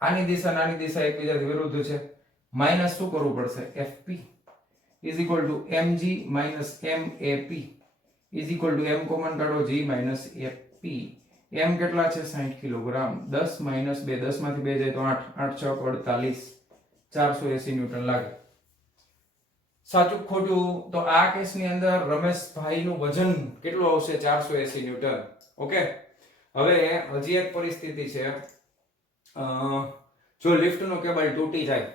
આની દિશા અને આની દિશા એકબીજાથી વિરુદ્ધ છે, માઇનસ શું કરવું પડશે? FP is equal to mg minus map is equal to m common કાઢો, g minus fp. m કેટલા છે? 60 કિલોગ્રામ. 10 minus 2, 10 માંથી 2 જાય તો 8, 8 6 48, 480 ન્યૂટન લાગે. સાચું ખોટું? તો આ કેસની અંદર રમેશભાઈનું વજન કેટલું આવશે? 480 ન્યૂટન. ઓકે, હવે હજી એક પરિસ્થિતિ છે, જો લિફ્ટનો કેબલ તૂટી જાય,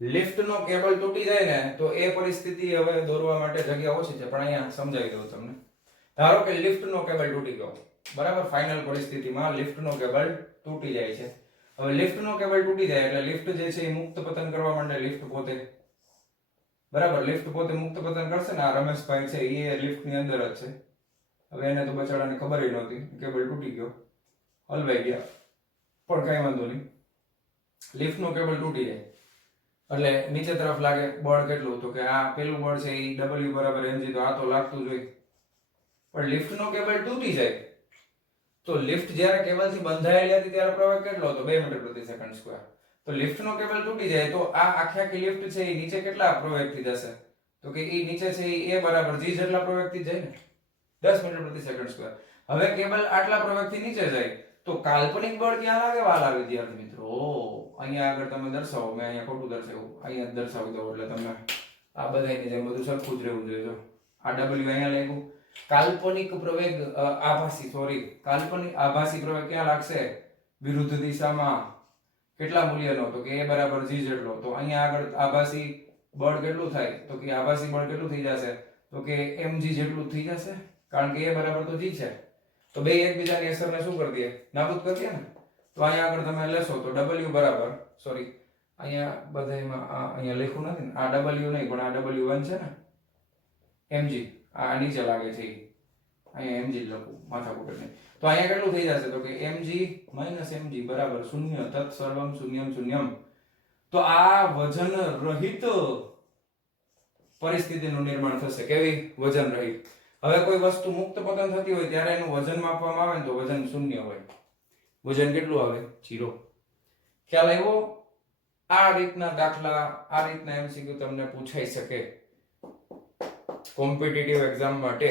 લિફ્ટનો કેબલ તૂટી જાય ને તો એ પરિસ્થિતિ હવે દોરવા માટે જગ્યા ઓછી છે, પણ અહીંયા સમજાવી દઉં તમને. ધારો કે લિફ્ટનો કેબલ તૂટી ગયો, બરાબર, ફાઇનલ પરિસ્થિતિમાં લિફ્ટનો કેબલ તૂટી જાય છે. હવે લિફ્ટનો કેબલ તૂટી જાય એટલે લિફ્ટ જે છે એ મુક્ત પતન કરવા માંડે, લિફ્ટ પોતે, બરાબર, લિફ્ટ પોતે મુક્ત પતન કરશે ને. આ રમેશભાઈ છે એ લિફ્ટની અંદર જ છે. હવે એને તો બચાડાને ખબર ય નહોતી, કેબલ તૂટી ગયો, હલવાઈ ગયા, પણ કઈ વાંધો નહીં. લિફ્ટનો કેબલ તૂટી જાય એટલે નીચે તરફ લાગે બળ કેટલું તો કે આ પેલું બળ છે એ W બરાબર mg, તો આ તો લાગતું જ હોય. પણ લિફ્ટનો કેબલ તૂટી જાય તો લિફ્ટ જ્યારે કેબલથી બંધાયેલી હતી ત્યારે પ્રવેગ કેટલો હતો? 2 મીટર પ્રતિ સેકન્ડ સ્ક્વેર. તો લિફ્ટનો કેબલ તૂટી જાય તો આ આખી લિફ્ટ છે એ નીચે કેટલા પ્રવેગથી જશે તો કે એ નીચે છે એ બરાબર g જેટલા પ્રવેગથી જાય ને, 10 મીટર પ્રતિ સેકન્ડ સ્ક્વેર. હવે કેબલ આટલા પ્રવેગથી નીચે જાય તો કાલ્પનિક બળ ક્યાં લાગે? વાલા વિદ્યાર્થી મિત્રો, અહીંયા આગળ તમે દર્શાવો, મેં અહીંયા ખોટું દર્શાવ્યું, અહીંયા જ દર્શાવી દો એટલે તમે આ બધાની જેમ બધું સરખું જ રહેવું જોઈએ. જો આ W અહીંયા લાગ્યું, કાલ્પનિક પ્રવેગ કાલ્પનિક આભાસી પ્રવેગ ક્યાં લાગશે? વિરુદ્ધ દિશામાં. કેટલા મૂલ્યનો? તો કે a બરાબર g જેટલો. તો અહીંયા આગળ આભાસી બળ કેટલું થાય તો કે આભાસી બળ કેટલું થઈ જશે તો કે mg જેટલું થઈ જશે, કારણ કે a બરાબર તો g છે. તો બે એકબીજાની અસરને શું કરી દે? નાબૂદ કરી દે ને. તો અહીંયા આગળ તમે લેશો તો W બરાબર, સોરી અહીંયા બધામાં અહીંયા લખ્યું નથી ને, આ W નહીં પણ આ W1 છે ને, mg આ નીચે લાગે છે, અહીંયા mg લખું, માથાકૂટ નહીં. તો અહીંયા કેટલું થઈ જશે તો કે mg minus mg બરાબર 0, તત સર્વમ શૂન્યમ શૂન્યમ. તો આ વજન રહિત પરિસ્થિતિનું નિર્માણ થશે. કેવી? વજન રહિત. હવે કોઈ વસ્તુ મુક્ત પતન થતી હોય ત્યારે એનું વજન માપવામાં આવે ને તો વજન 0 હોય. વજન કેટલું આવે? 0. ખ્યાલ આવ્યો? આ રીતના દાખલા, આ રીતના MCQ તમને પૂછાઈ શકે કોમ્પિટિટિવ એક્ઝામ માટે.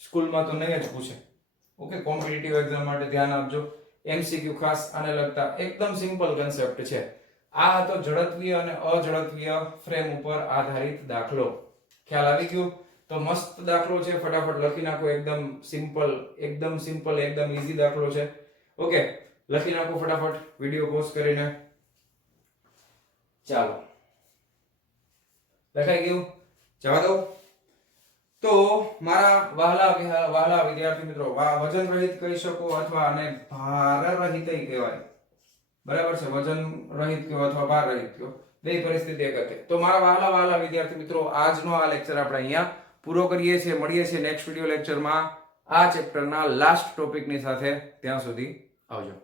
સ્કૂલમાં તો નહીં જ પૂછે. ઓકે, કોમ્પિટિટિવ એક્ઝામ માટે ધ્યાન આપજો. MCQ ખાસ આને લગતા એકદમ સિમ્પલ કન્સેપ્ટ છે. આ હતો ઝડપીય અને અઝડપીય ફ્રેમ ઉપર આધારિત દાખલો. ખ્યાલ આવી ગયો? તો મસ્ત દાખલો છે, ફટાફટ લખી નાખો. એકદમ સિમ્પલ, એકદમ ઈઝી દાખલો છે. ઓકે, લખી નાખો ફટાફટ વિડિયો પોઝ કરીને. ચાલો, લખાઈ ગયું? જવા દો. તો મારા વહાલા વિદ્યાર્થી મિત્રો, વજન રહિત કહી શકો અથવા આને ભાર રહિત કહેવાય, બરાબર છે? વજન રહિત કયો અથવા ભાર રહિત કયો, બે પરિસ્થિતિ એક હતી. તો મારા વહાલા વિદ્યાર્થી મિત્રો, આજનો આ લેક્ચર આપણે અહીંયા પૂરો કરીએ છીએ. મળીએ છીએ નેક્સ્ટ વિડિયો લેક્ચરમાં આ ચેપ્ટરના લાસ્ટ ટોપિકની સાથે. ત્યાં સુધી આવજો.